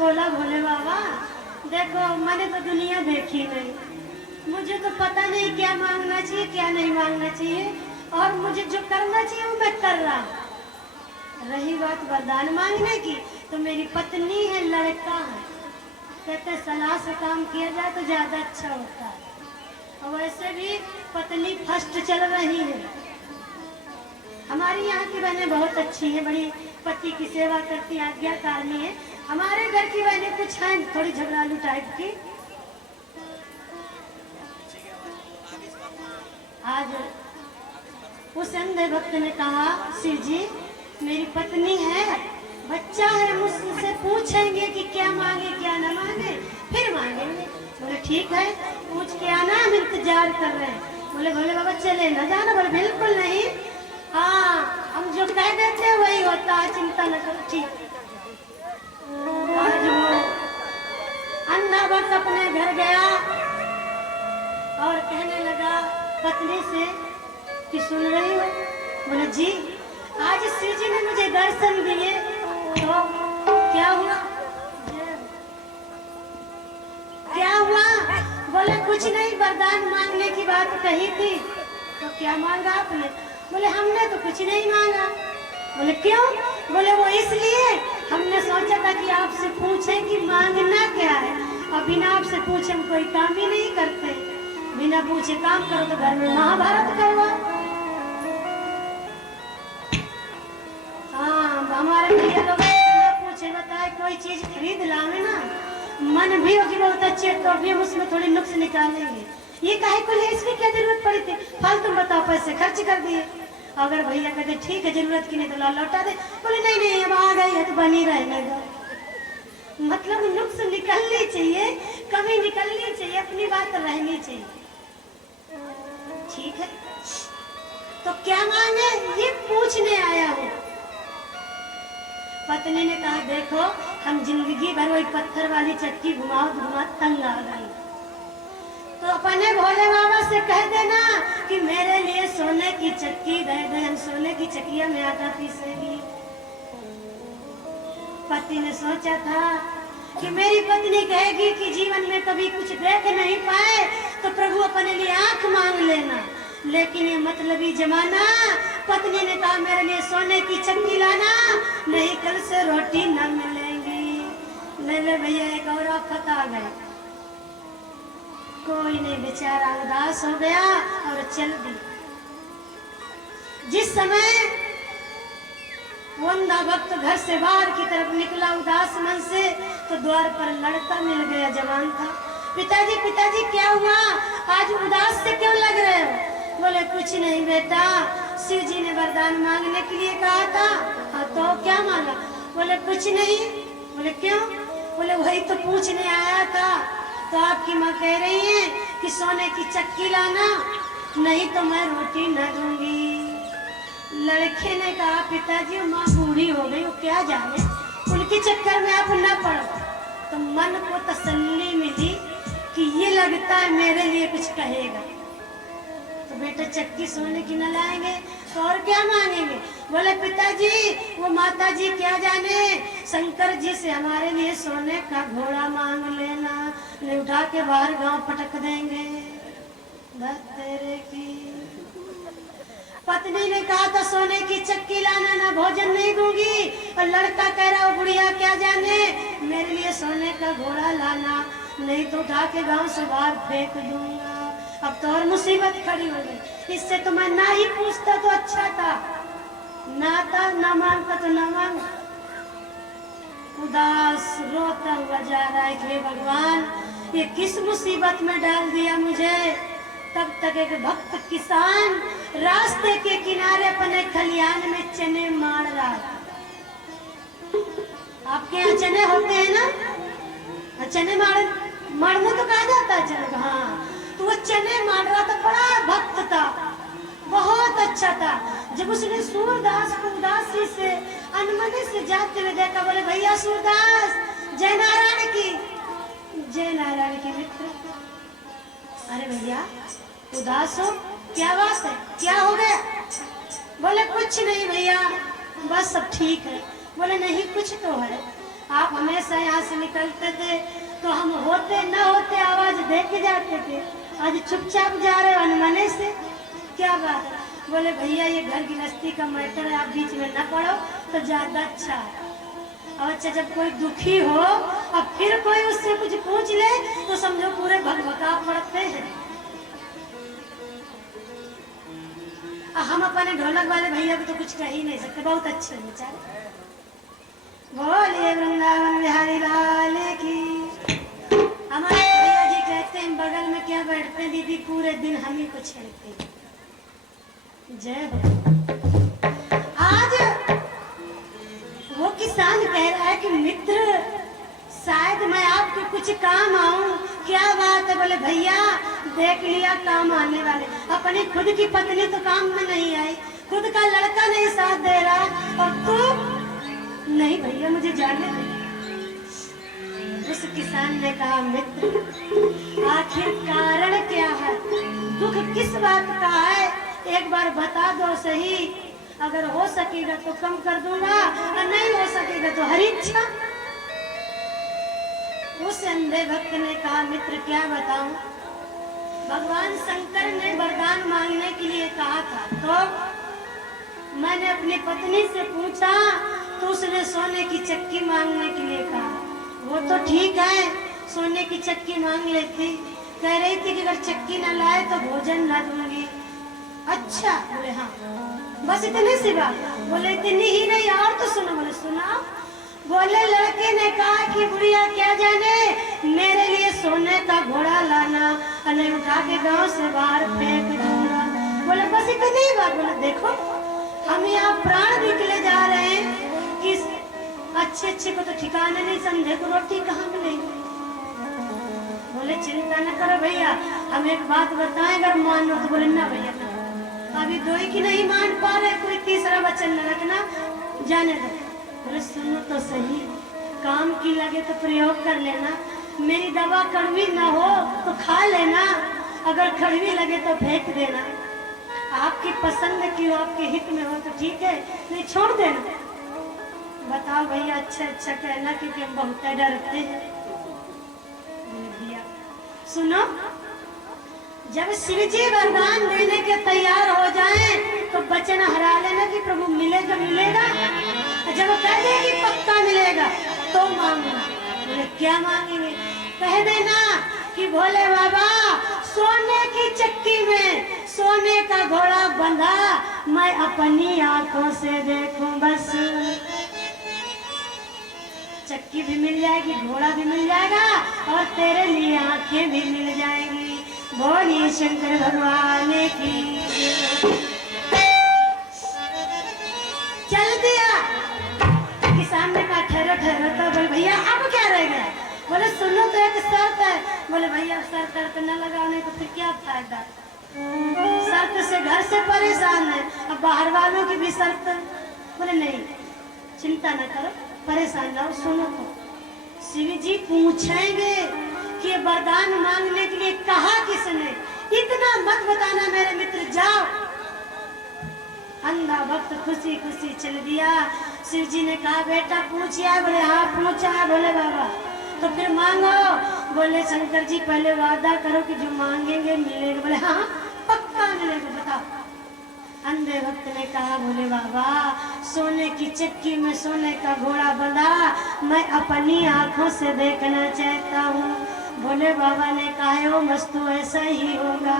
बोला भोले बाबा देखो मैंने तो दुनिया देखी नहीं, मुझे तो पता नहीं क्या मांगना चाहिए क्या नहीं मांगना चाहिए, और मुझे जो करना चाहिए वो मैं कर रहा। रही बात वरदान मांगने की तो मेरी पत्नी है, लड़का है, कहते सलाह से काम किया जाए तो ज्यादा अच्छा होता है। और वैसे भी पत्नी फर्स्ट चल रही है। हमारी यहाँ की बहनें बहुत अच्छी हैं, बड़ी पति की सेवा करती, आज्ञाकारिणी है। हमारे घर की बहनें कुछ हैं थोड़ी झगड़ालू टाइप की। आज उस अंधे भक्त ने कहा शिव जी मेरी पत्नी है, बच्चा है, मुझसे पूछेंगे कि क्या मांगे क्या न मांगे फिर मांगेंगे। बोले ठीक है पूछ के आना, हम इंतजार कर रहे हैं। बोले भोले बाबा चले ना जाना। बोले बिल्कुल नहीं, हाँ हम जो कह देते हैं वही होता है, चिंता न करो। ठीक। आज वो अंधा भक्त अपने घर गया और कहने लगा पत्नी से कि सुन रही हो? बोले जी आज श्री जी ने मुझे दर्शन दिए तो क्या हुआ? क्या हुआ? बोले कुछ नहीं, वरदान मांगने की बात कही थी। तो क्या मांगा आपने? बोले हमने तो कुछ नहीं मांगा। बोले क्यों? बोले वो इसलिए हमने सोचा था कि आपसे पूछें कि मांगना क्या है, और बिना आपसे पूछे हम कोई काम ही नहीं करते। बिना पूछे काम करो तो घर में महाभारत करवाओ। हाँ हमारे भैया लोग पूछे बताए कोई चीज खरीद लावे ना, मन भी होगी बहुत अच्छे तो भी हम उसमें थोड़ी नुक्स निकालेंगे। ये काहे को है, इसकी क्या जरूरत पड़ी थी, फालतू बताओ पैसे खर्च कर दिए। अगर भैया कहते ठीक है जरूरत की नहीं तो लौटा दे। बोले नहीं नहीं अब आ गई है तो बनी रहने दो। मतलब नुक्स निकलनी चाहिए, कमी निकलनी चाहिए, अपनी बात रहनी चाहिए। ठीक है तो क्या मांगे ये पूछने आया हूँ। पत्नी ने कहा देखो हम जिंदगी भर वही पत्थर वाली चक्की घुमाओ घुमा तंग आ गई, तो अपने भोले बाबा से कह देना कि मेरे लिए सोने की चक्की दे दे, हम सोने की चक्किया में आटा पीसेंगे। पति ने सोचा था कि मेरी पत्नी कहेगी कि जीवन में कभी कुछ देख नहीं पाए तो प्रभु अपने लिए आंख मांग लेना, लेकिन ये मतलबी जमाना। पत्नी ने कहा मेरे लिए सोने की चक्की लाना, नहीं कल से रोटी न मिलेगी। ले भैया एक और आफत आ गई, कोई नहीं बेचारा उदास हो गया और चल दी। जिस समय वो अंधा भक्त घर से बाहर की तरफ निकला उदास मन से, तो द्वार पर लड़का मिल गया, जवान था। पिताजी क्या हुआ, आज उदास से क्यों लग रहे हो? बोले कुछ नहीं बेटा, शिव जी ने वरदान मांगने के लिए कहा था। हाँ तो क्या मांगा? बोले कुछ नहीं। बोले क्यों? बोले वही तो पूछने आया था, तो आपकी माँ कह रही है कि सोने की चक्की लाना, नहीं तो मैं रोटी न दूंगी। लड़के ने कहा पिताजी माँ बूढ़ी हो गई, वो क्या जाने, उनके चक्कर में आप न पड़ो। तो मन को तसल्ली मिली कि ये लगता है मेरे लिए कुछ कहेगा। तो बेटा चक्की सोने की न लाएंगे तो और क्या मांगेंगे? बोले पिताजी वो माता जी क्या जाने, शंकर जी से हमारे लिए सोने का घोड़ा मांग लेना, ले उठा के बाहर गांव पटक देंगे। तेरे की पत्नी ने कहा था सोने की चक्की लाना, ना भोजन नहीं दूंगी, और लड़का कह रहा हो बुढ़िया क्या जाने, मेरे लिए सोने का घोड़ा लाना, नहीं तो उठा के गांव से बाहर फेंक दूंगा। अब तो और मुसीबत खड़ी हो गई, इससे तो मैं ना ही पूछता तो अच्छा था, ना था ना मांगता तो ना मांग। उदास रोता हुआ जा रहा है, हे भगवान ये किस मुसीबत में डाल दिया मुझे। तब तक एक भक्त किसान रास्ते के किनारे अपने खलियान में चने मार रहा था। आपके यहाँ चने होते हैं ना, चने मारने तो कहा जाता है चने। हाँ तो वो चने मार रहा था, बड़ा भक्त था, बहुत अच्छा था। जब उसने सूरदास को उदासी से अनमने से जाते हुए देखा, बोले भैया सूरदास जय नारायण की। जय नारायण की मित्र। अरे भैया उदास हो, क्या बात है, क्या हो गया? बोले कुछ नहीं भैया बस सब ठीक है। बोले नहीं कुछ तो है। आप हमेशा यहाँ से निकलते थे तो हम होते न होते आवाज दे के जाते थे, आज चुपचाप जा रहे हो अनमने से, क्या बात है? बोले भैया ये घर गृहस्थी का मैटर है, आप बीच में न पड़ो तो ज्यादा अच्छा है। और अच्छा जब कोई दुखी हो और फिर कोई उससे कुछ पूछ ले तो समझो पूरे भगभगा पड़ते हैं। हम अपने ढोलक वाले भैया को तो कुछ कह ही नहीं सकते, बहुत अच्छे बेचारे। बोलिए वृंदावन बिहारी लाल की। हमारे भैया जी कहते हैं बगल में क्या बैठते हैं दीदी, पूरे दिन हम ही को छेड़ते। जय हो। आज वो किसान कह रहा है कि मित्र शायद मैं आपके कुछ काम आऊं, क्या बात है? बोले भैया देख लिया काम आने वाले, अपनी खुद की पत्नी तो काम में नहीं आई, खुद का लड़का नहीं साथ दे रहा, और तू नहीं भैया मुझे जाने दे। उस किसान ने कहा मित्र आखिर कारण क्या है, दुख किस बात का है, एक बार बता दो सही, अगर हो सकेगा तो कम कर दूंगा और नहीं हो सकेगा तो हरी इच्छा। उस अंधे भक्त ने कहा मित्र क्या बताऊं, भगवान शंकर ने वरदान मांगने के लिए कहा था, तो मैंने अपनी पत्नी से पूछा तो उसने सोने की चक्की मांगने के लिए कहा। वो तो ठीक है सोने की चक्की मांग लेती, कह रही थी कि अगर चक्की न लाए तो भोजन न दूंगी। अच्छा बोले हाँ, बस इतनी सी बात? बोले इतनी ही नहीं और तो सुनो। बोले सुना। बोले लड़के ने कहा कि बुढ़िया क्या जाने मेरे लिए सोने का घोड़ा लाना, और उठा के गांव से बाहर फेंक दूंगा। बोले बस इतनी ही बात? बोले देखो हम यहाँ प्राण निकले जा रहे हैं कि अच्छे अच्छे को तो ठिकाने नहीं, समझे को रोटी कहाँ मिलेगी। बोले चिंता न करो भैया, हम एक बात बताएं अगर मानो तो। बोले ना भैया अभी दो ही की नहीं मान पा रहे, कोई तीसरा वचन न रखना, जाने दो। बोले सुनो तो सही, काम की लगे तो प्रयोग कर लेना, मेरी दवा कड़वी ना हो तो खा लेना, अगर कड़वी लगे तो फेंक देना, आपकी पसंद की हो आपके हित में हो तो ठीक है, नहीं छोड़ देना। बताओ भैया अच्छा अच्छा कहना क्योंकि हम बहुत डरते हैं। भैया सुनो, जब शिव जी वरदान देने के तैयार हो जाएं तो वचन हरा लेना कि प्रभु मिलेगा मिलेगा, जब कह दे कि पक्का मिलेगा तो मांगना। बोले क्या मांगेंगे? कह देना कि भोले बाबा सोने की चक्की में सोने का घोड़ा बंधा, मैं अपनी आंखों से देखूं बस। चक्की भी मिल जाएगी, घोड़ा भी मिल जाएगा और तेरे लिए आंखें भी मिल जाएंगी। बोलिए शंकर भगवान की। चल दिया। किसान ने कहा ठहरो ठहरो, तो बोले भैया अब क्या रह गया? बोले सुनो तो एक शर्त है। बोले भैया शर्त न लगाने को फिर क्या फायदा, शर्त से घर से परेशान है, अब बाहर वालों की भी शर्त। बोले नहीं चिंता न करो, परेशान ना हो, सुनो तो शिव जी पूछेंगे कि वरदान मांगने के लिए कहा किसने, इतना मत बताना मेरे मित्र, जाओ। अंधा भक्त खुशी खुशी चल दिया। शिव जी ने कहा बेटा पूछिया? बोले हाँ पूछा है। बोले बाबा तो फिर मांगो। बोले शंकर जी पहले वादा करो कि जो मांगेंगे मिलेगा। बोले हाँ पक्का मिलेगा, बताओ। अंधे भक्त ने कहा बोले बाबा सोने की चक्की में सोने का घोड़ा बंधा, मैं अपनी आंखों से देखना चाहता हूँ। बोले बाबा ने कहा ओ मस्तु ऐसा ही होगा।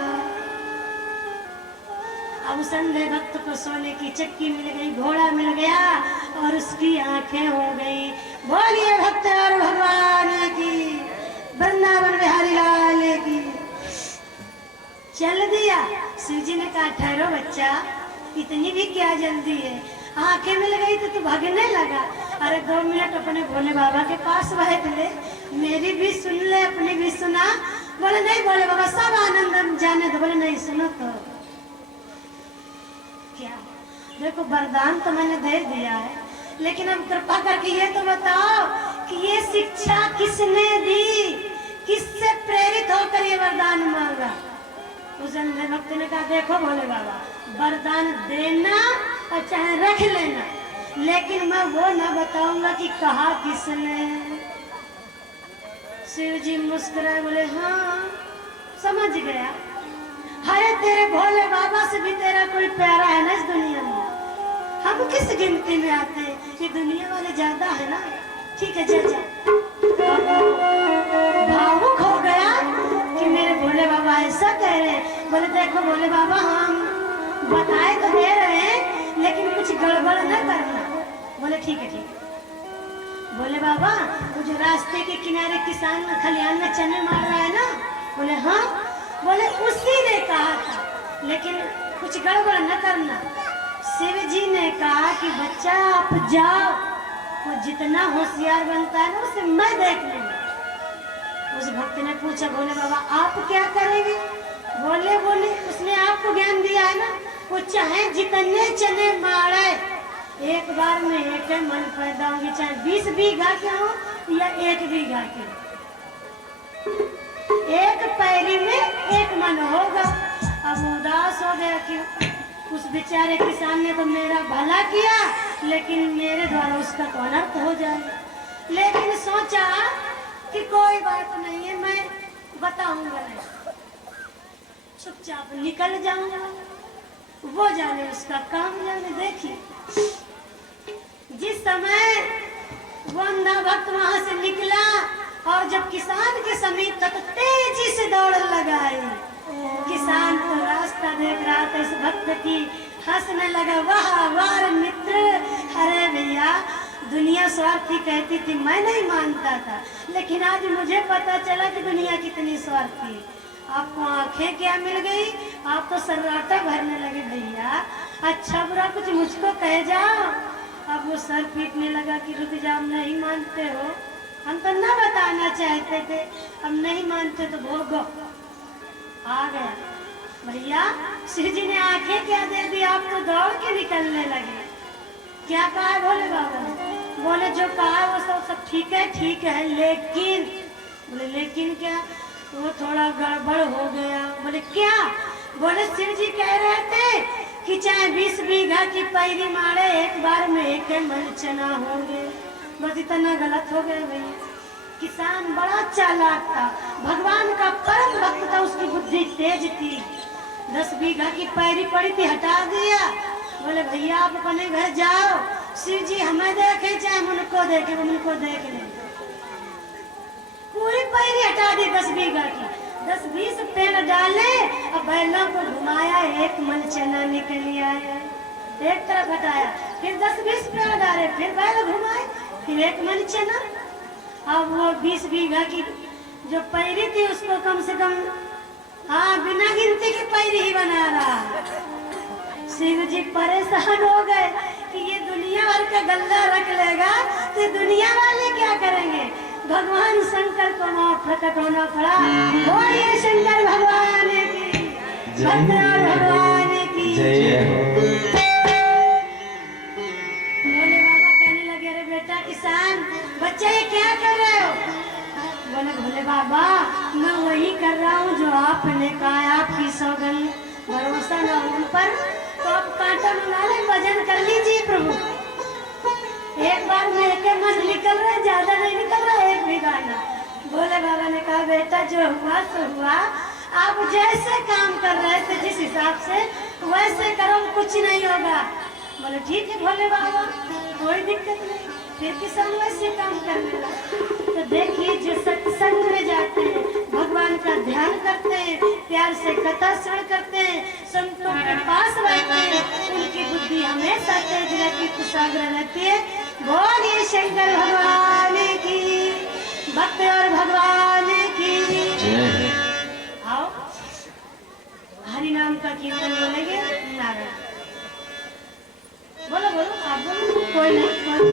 अब उस अंधे भक्त को सोने की चक्की मिल गई, घोड़ा मिल गया और उसकी आंखें हो गई। बोलिए भक्त और भगवान की, वृंदावन बिहारी लाल की। चल दिया। शिव जी ने कहा ठहरो बच्चा, इतनी भी क्या जल्दी है, आंखें मिल गई तो तू भागने लगा। अरे 2 मिनट अपने भोले बाबा के पास बैठ ले, मेरी भी सुन ले अपनी भी सुना। बोले नहीं बोले बाबा सब आनंद जाने दो। बोले नहीं सुनो तो क्या, देखो वरदान तो मैंने दे दिया है, लेकिन अब कृपा करके ये तो बताओ कि ये शिक्षा किसने दी, किससे प्रेरित होकर ये वरदान मांगा। उस अंधे भक्त ने कहा देखो भोले बाबा वरदान देना और चाहे रख लेना, लेकिन मैं वो ना बताऊंगा कि कहा किसने। शिव जी मुस्कुराए बोले हाँ समझ गया। अरे तेरे भोले बाबा से भी तेरा कोई प्यारा है ना इस दुनिया में। हम किस गिनती में आते हैं, ये दुनिया वाले ज्यादा है ना। ठीक है जा जा। भावुक हो गया कि मेरे भोले बाबा ऐसा कह रहे हैं। बोले देखो भोले बाबा हम बताए तो दे रहे हैं लेकिन कुछ गड़बड़ न करना। बोले ठीक है ठीक है। बोले बाबा वो जो रास्ते के किनारे किसान खलिहान में चने मार रहा है ना। बोले हाँ। बोले उसी ने कहा था लेकिन कुछ गड़बड़ न करना। शिव जी ने कहा कि बच्चा आप जाओ, वो जितना होशियार बनता है ना उसे मैं देख लूंगा। उस भक्त ने पूछा भोले बाबा आप क्या करेंगे। बोले उसने आपको ज्ञान दिया है ना, वो चाहे जितने चने मारे एक बार में एक मन पैदा होगी, चाहे 20 बीघा के हो या 1 बीघा के हो, एक पैरी में एक मन होगा। अब उदास हो गया कि उस बेचारे किसान ने तो मेरा भला किया लेकिन मेरे द्वारा उसका तो अनर्थ हो जाएगा। लेकिन सोचा कि कोई बात नहीं है, मैं बताऊंगा नहीं, चुपचाप निकल जाऊंगा, वो जाने उसका काम जाने। देखिए जिस समय वो अंधा भक्त वहां से निकला और जब किसान के समीप तक तेजी से दौड़ लगाई, किसान तो रास्ता देख रहा था इस भक्त की, हंसने लगा वाह वाह मित्र। अरे भैया दुनिया स्वार्थी कहती थी, मैं नहीं मानता था, लेकिन आज मुझे पता चला कि दुनिया कितनी स्वार्थी है। आपको आंखें क्या मिल गई, आप तो सर्राटा भरने लगे भैया। अच्छा बुरा कुछ मुझको कह जाओ। अब वो सर पीटने लगा कि रुक जाओ, नहीं मानते हो, हम तो ना बताना चाहते थे, अब नहीं मानते तो भोगो। आ गया भैया। शिव जी ने आंखें क्या दे दी, आप तो दौड़ के निकलने लगे। क्या कहा भोले बाबा ने। बोले जो कहा वो सब ठीक है लेकिन। बोले लेकिन क्या। वो थोड़ा गड़बड़ हो गया। बोले क्या। बोले शिव जी कह रहे थे कि चाहे 20 बीघा की पैरी मारे एक बार में एक मन चना होंगे। बस इतना गलत हो गया भैया। किसान बड़ा चालाक था, भगवान का परम भक्त था, उसकी बुद्धि तेज थी। 10 बीघा की पैरी पड़ी थी, हटा दिया। बोले भैया आप अपने घर जाओ, शिव जी हमें देखे चाहे उनको देखे, उनको देख ले। पूरी पैरी हटा दी 10 बीघा की, 10-20 पेड़ डाले और बैलों को घुमाया, एक मन चना निकल आया। एक तरफ हटाया, फिर 10-20 पेड़ डाले, फिर बैल घुमाए, फिर एक मन चना। अब वो 20 बीघा की जो पैरी थी उसको कम से कम बिना गिनती की पैरी ही बना रहा। शिव जी परेशान हो गए कि ये दुनिया भर का गल्ला रख लेगा तो दुनिया वाले क्या करेंगे। भगवान शंकर को वहाँ प्रकट होना पड़ा। बोलिए शंकर भगवान की, भद्रनाथ भगवान की जय। भोले बाबा कहने लगे अरे बेटा किसान बच्चे ये क्या कर रहे हो। बोले भोले बाबा मैं वही कर रहा हूँ जो आपने कहा, आपकी सौगंध भरोसा न उन पर तो आप कांटा मंगा ले, भजन कर लीजिए प्रभु। एक बार में एक मन निकल रहा है, ज्यादा नहीं निकल रहा, एक भी गाना। भोले बाबा ने कहा बेटा जो हुआ सो हुआ, आप जैसे काम कर रहे थे जिस हिसाब से वैसे करो, कुछ नहीं होगा। बोले ठीक है भोले बाबा कोई दिक्कत नहीं। फिर किसान वैसे काम करने लगा। तो देखिए जो सत्संग में जाते हैं, भगवान का ध्यान करते हैं, प्यार से कथा श्रवण करते हैं, संतों के पास रहते हैं, उनकी बुद्धि हमेशा तेज रहती, कुशाग्र रहती है। बोलिए शंकर भगवान की, भक्त और भगवान की जय। आओ हरि नाम का कीर्तन बोलेंगे। नारायण बोलो बोलो, आप बोलो, कोई नहीं।